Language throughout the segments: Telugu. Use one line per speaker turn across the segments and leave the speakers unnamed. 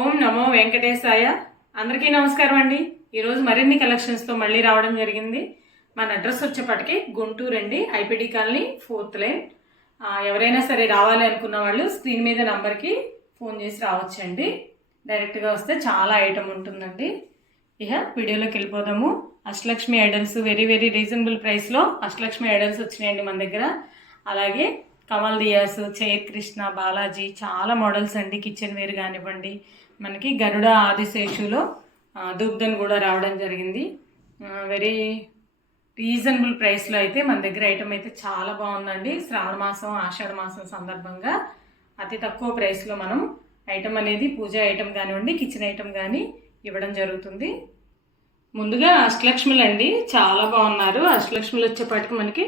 ఓం నమో వెంకటేశాయ. అందరికీ నమస్కారం అండి. ఈరోజు మరిన్ని కలెక్షన్స్తో మళ్ళీ రావడం జరిగింది. మన అడ్రస్ వచ్చేప్పటికి గుంటూరు అండి ఐపీడీ కాలనీ ఫోర్త్ లైన్. ఎవరైనా సరే రావాలి అనుకున్న వాళ్ళు స్క్రీన్ మీద నంబర్కి ఫోన్ చేసి రావచ్చండి. డైరెక్ట్గా వస్తే చాలా ఐటమ్ ఉంటుందండి. ఇక వీడియోలోకి వెళ్ళిపోదాము. Ashtalakshmi idols very very reasonable ప్రైస్లో అష్టలక్ష్మి ఐడల్స్ వచ్చినాయండి మన దగ్గర. అలాగే కమల్ దియాస్ చైర్ కృష్ణ బాలాజీ చాలా మోడల్స్ అండి. కిచెన్ వేర్ కానివ్వండి. మనకి గరుడ ఆదిశేషులో దుగ్ధన్ కూడా రావడం జరిగింది. వెరీ రీజనబుల్ ప్రైస్లో అయితే మన దగ్గర ఐటమ్ అయితే చాలా బాగుందండి. శ్రావణ మాసం ఆషాఢ మాసం సందర్భంగా అతి తక్కువ ప్రైస్లో మనం ఐటమ్ అనేది పూజ ఐటమ్ కానివ్వండి కిచెన్ ఐటమ్ కానీ ఇవ్వడం జరుగుతుంది. ముందుగా అష్టలక్ష్ములు అండి చాలా బాగున్నారు. అష్టలక్ష్ములు వచ్చేపాటికి మనకి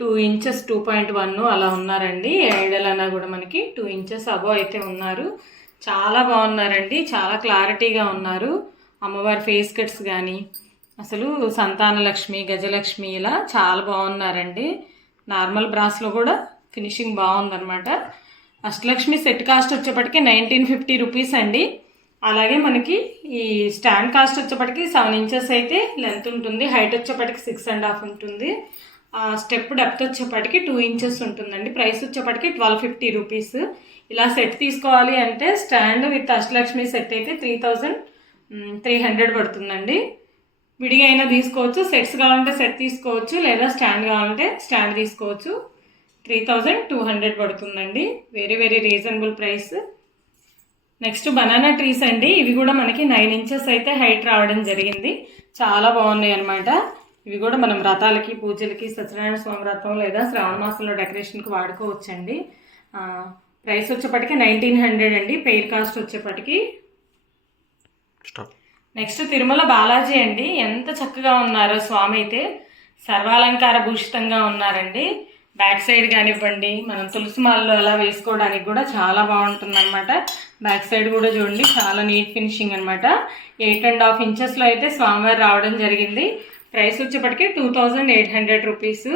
two inches two point one అలా ఉన్నారండి. ఐడల్ అన్నా కూడా మనకి టూ ఇంచెస్ అబో అయితే ఉన్నారు. చాలా బాగున్నారండి. చాలా క్లారిటీగా ఉన్నారు. అమ్మవారి ఫేస్ కట్స్ కానీ అసలు సంతాన లక్ష్మి గజలక్ష్మి ఇలా చాలా బాగున్నారండి. నార్మల్ బ్రాస్లో కూడా ఫినిషింగ్ బాగుందన్నమాట. అష్టలక్ష్మి సెట్ కాస్ట్ వచ్చేప్పటికి నైన్టీన్ ఫిఫ్టీ రూపీస్ అండి. అలాగే మనకి ఈ స్టాండ్ కాస్ట్ వచ్చేప్పటికి సెవెన్ ఇంచెస్ అయితే లెంత్ ఉంటుంది. హైట్ వచ్చేప్పటికి సిక్స్ అండ్ హాఫ్ ఉంటుంది. స్టెప్ డెప్త్ వచ్చేప్పటికి టూ ఇంచెస్ ఉంటుందండి. ప్రైస్ వచ్చేప్పటికి ట్వెల్వ్ ఫిఫ్టీ రూపీస్ ఇలా సెట్ తీసుకోవాలి అంటే స్టాండ్ విత్ అష్టలక్ష్మి సెట్ అయితే త్రీ థౌజండ్ త్రీ హండ్రెడ్ పడుతుందండి. విడిగా అయినా తీసుకోవచ్చు. సెట్స్ కావాలంటే సెట్ తీసుకోవచ్చు. లేదా స్టాండ్ కావాలంటే స్టాండ్ తీసుకోవచ్చు. త్రీ థౌజండ్ టూ హండ్రెడ్ పడుతుందండి. Very very reasonable price next banana trees అండి. ఇవి కూడా మనకి నైన్ ఇంచెస్ అయితే హైట్ రావడం జరిగింది. చాలా బాగున్నాయి అనమాట ఇవి కూడా మనం వ్రతాలకి పూజలకి సత్యనారాయణ స్వామి వ్రతం లేదా శ్రావణ మాసంలో డెకరేషన్కి వాడుకోవచ్చండి. ప్రైస్ వచ్చేప్పటికి నైన్టీన్ హండ్రెడ్ అండి. పెయిర్ కాస్ట్ వచ్చేప్పటికి నెక్స్ట్ తిరుమల బాలాజీ అండి. ఎంత చక్కగా ఉన్నారో స్వామి అయితే. సర్వాలంకార భూషితంగా ఉన్నారండి. బ్యాక్ సైడ్ కానివ్వండి మనం తులసి మాలలో అలా వేసుకోవడానికి కూడా చాలా బాగుంటుంది అనమాట బ్యాక్ సైడ్ కూడా చూడండి చాలా నీట్ ఫినిషింగ్ అనమాట ఎయిట్ అండ్ హాఫ్ ఇంచెస్లో అయితే స్వామివారు రావడం జరిగింది. ప్రైస్ వచ్చేప్పటికి two thousand eight hundred rupees.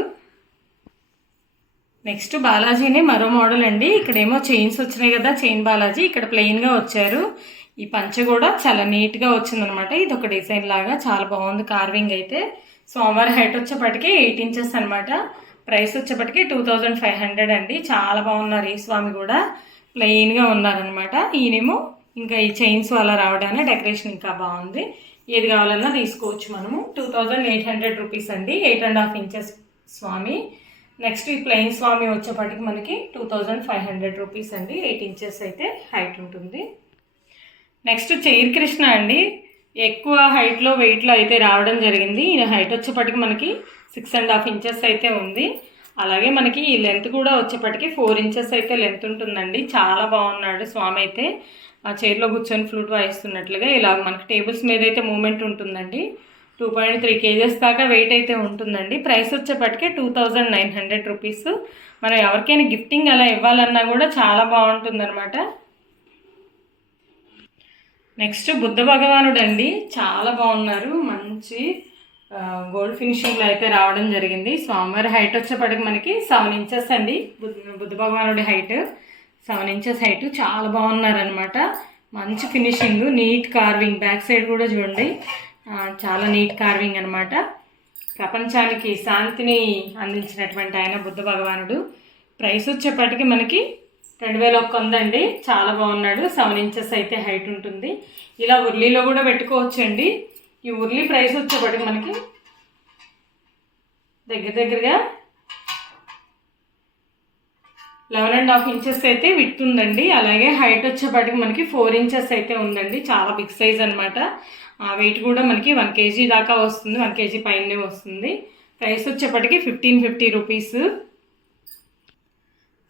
Next బాలాజీని మరో మోడల్ అండి. ఇక్కడేమో చైన్స్ వచ్చినాయి కదా చైన్ బాలాజీ. ఇక్కడ ప్లెయిన్గా వచ్చారు. ఈ పంచ కూడా చాలా నీట్గా వచ్చిందనమాట. ఇది ఒక డిజైన్ లాగా చాలా బాగుంది కార్వింగ్ అయితే. సోమవారం హైట్ వచ్చేప్పటికి ఎయిట్ ఇంచెస్ అనమాట. ప్రైస్ వచ్చేప్పటికి టూ థౌజండ్ ఫైవ్ హండ్రెడ్ అండి. చాలా బాగున్నారు ఈ స్వామి కూడా. ప్లెయిన్గా ఉన్నారనమాట. ఈయనేమో ఇంకా ఈ చైన్స్ అలా రావడానికి డెకరేషన్ ఇంకా బాగుంది. ఏది కావాలన్నా తీసుకోవచ్చు మనము. Two thousand eight hundred rupees అండి. ఎయిట్ అండ్ హాఫ్ ఇంచెస్ స్వామి. నెక్స్ట్ ఈ ప్లెయిన్ స్వామి వచ్చేపాటికి మనకి two thousand five hundred rupees అండి. ఎయిట్ ఇంచెస్ అయితే హైట్ ఉంటుంది. నెక్స్ట్ చైర్ కృష్ణ అండి. ఎక్కువ హైట్లో వెయిట్లో అయితే రావడం జరిగింది. ఈ హైట్ వచ్చేప్పటికి మనకి సిక్స్ అండ్ హాఫ్ ఇంచెస్ అయితే ఉంది. అలాగే మనకి ఈ లెంత్ కూడా వచ్చేప్పటికి ఫోర్ ఇంచెస్ అయితే లెంత్ ఉంటుందండి. చాలా బాగున్నాడు స్వామి అయితే. ఆ చైర్లో కూర్చొని ఫ్లూట్ వాయిస్తున్నట్లుగా ఇలా మనకి టేబుల్స్ మీద అయితే మూమెంట్ ఉంటుందండి. టూ పాయింట్ త్రీ కేజెస్ దాకా వెయిట్ అయితే ఉంటుందండి. Price వచ్చేప్పటికే two thousand nine hundred rupees. మనం ఎవరికైనా గిఫ్టింగ్ అలా ఇవ్వాలన్నా కూడా చాలా బాగుంటుందన్నమాట. నెక్స్ట్ బుద్ధ భగవానుడు అండి చాలా బాగున్నారు. మంచి గోల్డ్ ఫినిషింగ్లో అయితే రావడం జరిగింది. స్వామివారి హైట్ వచ్చేప్పటికి మనకి సెవెన్ ఇంచెస్ అండి. బుద్ధ బుద్ధ భగవానుడి హైట్. Seven inches height. చాలా బాగున్నారనమాట మంచి finishing. Neat carving. Back side కూడా చూడండి. చాలా నీట్ కార్వింగ్ అనమాట ప్రపంచానికి శాంతిని అందించినటువంటి ఆయన బుద్ధ భగవానుడు. ప్రైస్ వచ్చేప్పటికి మనకి రెండు వేల ఒక్క ఉందండి. చాలా బాగున్నాడు. సెవెన్ ఇంచెస్ అయితే హైట్ ఉంటుంది. ఇలా ఉర్లీలో కూడా పెట్టుకోవచ్చు అండి ఈ ఉర్లీ ప్రైస్ వచ్చేప్పటికి మనకి దగ్గర దగ్గరగా లెవెన్ అండ్ హాఫ్ ఇంచెస్ అయితే విత్ ఉందండి. అలాగే హైట్ వచ్చేప్పటికి మనకి ఫోర్ ఇంచెస్ అయితే ఉందండి. చాలా బిగ్ సైజ్ అనమాట ఆ వెయిట్ కూడా మనకి వన్ కేజీ దాకా వస్తుంది. వన్ కేజీ పైనే వస్తుంది. ప్రైస్ వచ్చేప్పటికి ఫిఫ్టీన్ ఫిఫ్టీ రూపీస్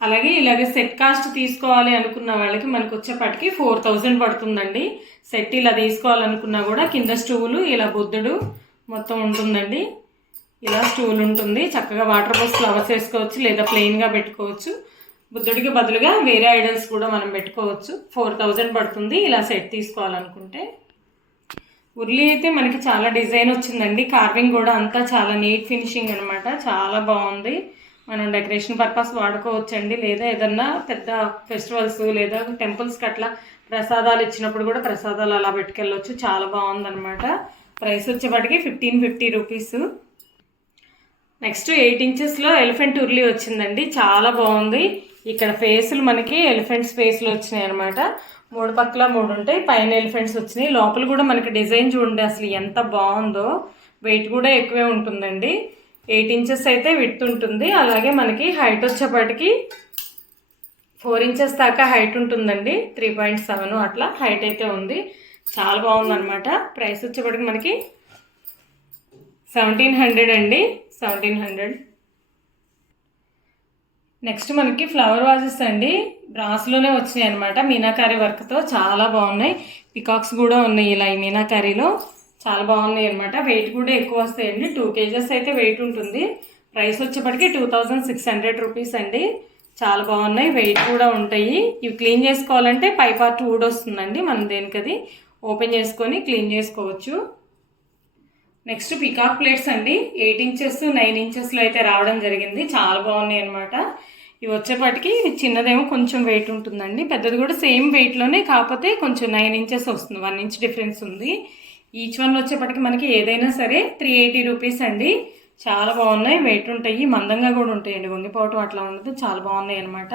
అలాగే ఇలాగే సెట్ కాస్ట్ తీసుకోవాలి అనుకున్న వాళ్ళకి మనకు వచ్చేప్పటికి ఫోర్ థౌజండ్ పడుతుందండి. సెట్ ఇలా తీసుకోవాలనుకున్నా కూడా కింద స్టూలు ఇలా బుద్ధుడు మొత్తం ఉంటుందండి. ఇలా స్టూల్ ఉంటుంది. చక్కగా వాటర్ బాక్స్ ఫ్లవర్స్ వేసుకోవచ్చు లేదా ప్లెయిన్గా పెట్టుకోవచ్చు. బుద్ధుడికి బదులుగా వేరే ఐడల్స్ కూడా మనం పెట్టుకోవచ్చు. ఫోర్ థౌజండ్ పడుతుంది. ఇలా సెట్ తీసుకోవాలనుకుంటే. ఉర్లీ అయితే మనకి చాలా డిజైన్ వచ్చిందండి. కార్వింగ్ కూడా అంతా చాలా నీట్ ఫినిషింగ్ అనమాట చాలా బాగుంది. మనం డెకరేషన్ పర్పస్ వాడుకోవచ్చండి. లేదా ఏదన్నా పెద్ద ఫెస్టివల్స్ లేదా టెంపుల్స్కి అట్లా ప్రసాదాలు ఇచ్చినప్పుడు కూడా ప్రసాదాలు అలా పెట్టుకెళ్ళొచ్చు. చాలా బాగుందనమాట ప్రైస్ వచ్చేప్పటికి fifteen fifty rupees. Next eight ఇంచెస్లో elephant urli వచ్చిందండి. చాలా బాగుంది. ఇక్కడ ఫేసులు మనకి ఎలిఫెంట్స్ ఫేస్లు వచ్చినాయి అనమాట మూడు పక్కల మూడు ఉంటాయి. పైన ఎలిఫెంట్స్ వచ్చినాయి. లోపల కూడా మనకి డిజైన్ చూడండి అసలు ఎంత బాగుందో. వెయిట్ కూడా ఎక్కువే ఉంటుందండి. ఎయిట్ ఇంచెస్ అయితే విత్ ఉంటుంది. అలాగే మనకి హైట్ వచ్చేప్పటికి ఫోర్ ఇంచెస్ దాకా హైట్ ఉంటుందండి. త్రీ పాయింట్ సెవెన్ అట్లా హైట్ అయితే ఉంది. చాలా బాగుందన్నమాట. ప్రైస్ వచ్చేప్పటికి మనకి సెవెంటీన్ హండ్రెడ్ అండి. సెవెంటీన్ హండ్రెడ్ నెక్స్ట్ మనకి ఫ్లవర్ వాజెస్ అండి. బ్రాస్లోనే వచ్చినాయి అనమాట మీనాకారీ వర్క్తో చాలా బాగున్నాయి. పికాక్స్ కూడా ఉన్నాయి ఇలా ఈ మీనాకారీలో. చాలా బాగున్నాయి అనమాట వెయిట్ కూడా ఎక్కువ వస్తాయండి. టూ కేజెస్ అయితే వెయిట్ ఉంటుంది. ప్రైస్ వచ్చేప్పటికి two thousand six hundred rupees అండి. చాలా బాగున్నాయి. వెయిట్ కూడా ఉంటాయి. ఇవి క్లీన్ చేసుకోవాలంటే పై పార్ట్ ఊడొస్తుందండి మనం దేనికది. ఓపెన్ చేసుకొని క్లీన్ చేసుకోవచ్చు. నెక్స్ట్ పికాక్ ప్లేట్స్ అండి. ఎయిట్ ఇంచెస్ నైన్ ఇంచెస్లో అయితే రావడం జరిగింది. చాలా బాగున్నాయి అనమాట ఇవి వచ్చేపాటికి చిన్నదేమో కొంచెం వెయిట్ ఉంటుందండి. పెద్దది కూడా సేమ్ వెయిట్లోనే కాకపోతే కొంచెం నైన్ ఇంచెస్ వస్తుంది. వన్ ఇంచ్ డిఫరెన్స్ ఉంది. ఈచ్ వన్ వచ్చేప్పటికి మనకి ఏదైనా సరే త్రీ ఎయిటీ రూపీస్ అండి. చాలా బాగున్నాయి. వెయిట్ ఉంటాయి. మందంగా కూడా ఉంటాయండి. వంగిపోవటం అట్లా ఉండదు. చాలా బాగున్నాయి అనమాట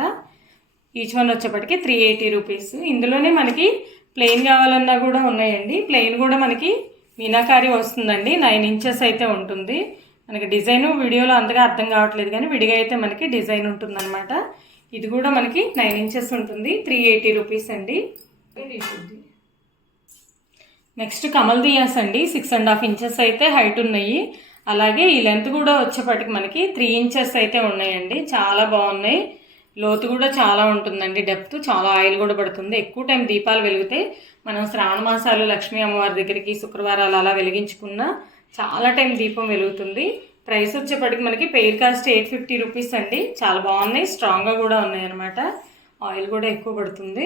ఈచ్ వన్ వచ్చేప్పటికి త్రీ ఎయిటీ రూపీస్ ఇందులోనే మనకి ప్లెయిన్ కావాలన్నా కూడా ఉన్నాయండి. ప్లెయిన్ కూడా మనకి మీనాకారి వస్తుందండి. నైన్ ఇంచెస్ అయితే ఉంటుంది. మనకి డిజైన్ వీడియోలో అంతగా అర్థం కావట్లేదు కానీ విడిగా అయితే మనకి డిజైన్ ఉంటుందన్నమాట. ఇది కూడా మనకి నైన్ ఇంచెస్ ఉంటుంది. త్రీ ఎయిటీ రూపీస్ అండి. నెక్స్ట్ కమల్ దియాస్ అండి. సిక్స్ అండ్ హాఫ్ ఇంచెస్ అయితే హైట్ ఉన్నాయి. అలాగే ఈ లెంత్ కూడా వచ్చేప్పటికి మనకి త్రీ ఇంచెస్ అయితే ఉన్నాయండి. చాలా బాగున్నాయి. లోతు కూడా చాలా ఉంటుందండి. డెప్త్ చాలా ఆయిల్ కూడా పడుతుంది. ఎక్కువ టైం దీపాలు వెలిగితే మనం శ్రావణ మాసాలు లక్ష్మీ అమ్మవారి దగ్గరికి శుక్రవారాలు అలా వెలిగించుకున్నా చాలా టైం దీపం వెలుగుతుంది. ప్రైస్ వచ్చేప్పటికి మనకి pair cost eight fifty rupees అండి. చాలా బాగున్నాయి స్ట్రాంగ్గా కూడా ఉన్నాయి అనమాట ఆయిల్ కూడా ఎక్కువ పడుతుంది.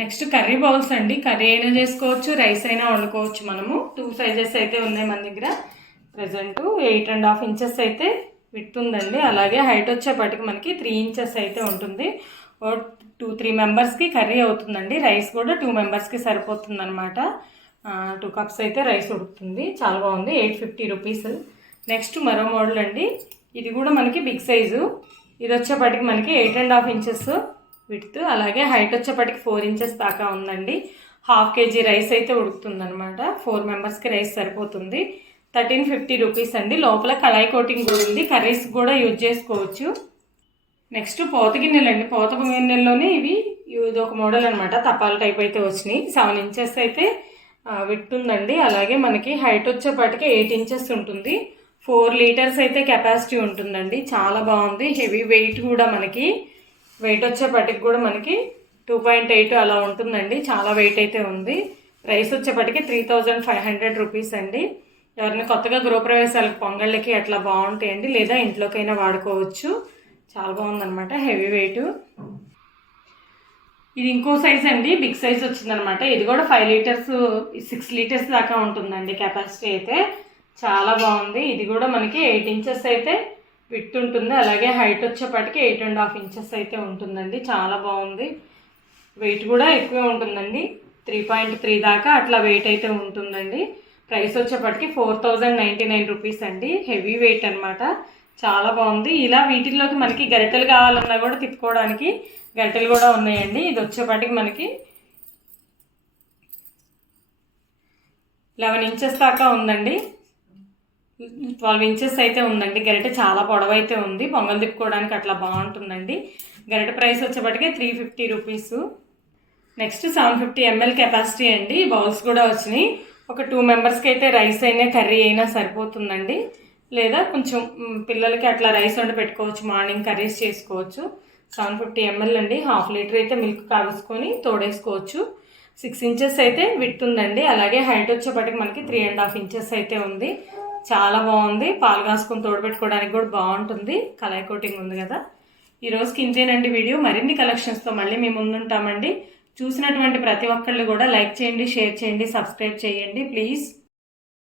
నెక్స్ట్ కర్రీ బౌల్స్ అండి. కర్రీ అయినా చేసుకోవచ్చు రైస్ అయినా వండుకోవచ్చు మనము. టూ సైజెస్ అయితే ఉన్నాయి మన దగ్గర. Present eight and half inches అయితే విత్ ఉందండి. అలాగే హైట్ వచ్చేపటికి మనకి త్రీ ఇంచెస్ అయితే ఉంటుంది. ఓ టూ త్రీ మెంబర్స్కి కర్రీ అవుతుందండి. రైస్ కూడా టూ మెంబర్స్కి సరిపోతుంది అనమాట టూ కప్స్ అయితే రైస్ ఉడుకుతుంది. చాలా బాగుంది. Eight fifty rupees. నెక్స్ట్ మరో మోడల్ అండి. ఇది కూడా మనకి బిగ్ సైజు. ఇది వచ్చేపాటికి మనకి eight and half inches width. అలాగే హైట్ వచ్చేపాటికి ఫోర్ ఇంచెస్ దాకా ఉందండి. హాఫ్ కేజీ రైస్ అయితే ఉడుకుతుందనమాట ఫోర్ మెంబర్స్కి రైస్ సరిపోతుంది. థర్టీన్ ఫిఫ్టీ రూపీస్ అండి. లోపల కళాయి కోటింగ్ కూడా ఉంది. కర్రీస్ కూడా యూజ్ చేసుకోవచ్చు. నెక్స్ట్ పోత గిన్నెలు అండి పోత గిన్నెల్లోనే ఇవి. ఇది ఒక మోడల్ అనమాట తపాల టైప్ అయితే వచ్చినాయి. సెవెన్ ఇంచెస్ అయితే విట్ ఉందండి అలాగే మనకి హైట్ వచ్చేపాటికి ఎయిట్ ఇంచెస్ ఉంటుంది. ఫోర్ లీటర్స్ అయితే కెపాసిటీ ఉంటుందండి. చాలా బాగుంది. హెవీ వెయిట్ కూడా మనకి. వెయిట్ వచ్చేపాటికి కూడా మనకి టూ పాయింట్ ఎయిట్ అలా ఉంటుందండి. చాలా వెయిట్ అయితే ఉంది. ప్రైస్ వచ్చేపాటికి three thousand five hundred rupees అండి. ఎవరైనా కొత్తగా గృహప్రవేశాలకు పొంగళ్ళకి అట్లా బాగుంటాయండి. లేదా ఇంట్లోకైనా వాడుకోవచ్చు. చాలా బాగుందన్నమాట. Heavy weight. ఇది ఇంకో సైజ్ అండి. బిగ్ సైజ్ వచ్చిందనమాట. ఇది కూడా ఫైవ్ లీటర్స్ సిక్స్ లీటర్స్ దాకా ఉంటుందండి కెపాసిటీ అయితే. చాలా బాగుంది. ఇది కూడా మనకి ఎయిట్ ఇంచెస్ అయితే విత్ ఉంటుంది. అలాగే హైట్ వచ్చేపాటికి ఎయిట్ అండ్ హాఫ్ ఇంచెస్ అయితే ఉంటుందండి. చాలా బాగుంది. వెయిట్ కూడా ఎక్కువే ఉంటుందండి. త్రీ పాయింట్ త్రీ దాకా అట్లా వెయిట్ అయితే ఉంటుందండి. ప్రైస్ వచ్చేప్పటికి four thousand ninety nine rupees అండి. హెవీ వెయిట్ అనమాట చాలా బాగుంది. ఇలా వీటిల్లోకి మనకి గరిటెలు కావాలన్నా కూడా తిప్పుకోవడానికి గరిటెలు కూడా ఉన్నాయండి. ఇది వచ్చేపాటికి మనకి లెవెన్ ఇంచెస్ దాకా ఉందండి. ట్వెల్వ్ ఇంచెస్ అయితే ఉందండి. గరిటె చాలా పొడవైతే ఉంది. పొంగల్ తిప్పుకోవడానికి అట్లా బాగుంటుందండి. గరిటె price వచ్చేప్పటికే three fifty rupees. Next seven fifty ML capacity అండి. బౌల్స్ కూడా వచ్చినాయి. ఒక టూ మెంబర్స్కి అయితే రైస్ అయినా కర్రీ అయినా సరిపోతుందండి. లేదా కొంచెం పిల్లలకి అట్లా రైస్ వండి పెట్టుకోవచ్చు మార్నింగ్ కర్రీస్ చేసుకోవచ్చు. సెవెన్ ఫిఫ్టీ ఎంఎల్ అండి. హాఫ్ లీటర్ అయితే మిల్క్ కాగేసుకొని తోడేసుకోవచ్చు. సిక్స్ ఇంచెస్ అయితే విత్ ఉందండి. అలాగే హైట్ వచ్చేపటికి మనకి త్రీ అండ్ హాఫ్ ఇంచెస్ అయితే ఉంది. చాలా బాగుంది. పాలు కాసుకొని తోడబెట్టుకోవడానికి కూడా బాగుంటుంది. కలర్ కోటింగ్ ఉంది కదా. ఈరోజుకి ఇంతేనండి వీడియో. మరిన్ని కలెక్షన్స్తో మళ్ళీ మేము ముందుంటామండి. చూసినటువంటి ప్రతి ఒక్కళ్ళు కూడా లైక్ చేయండి షేర్ చేయండి సబ్స్క్రైబ్ చేయండి. ప్లీజ్.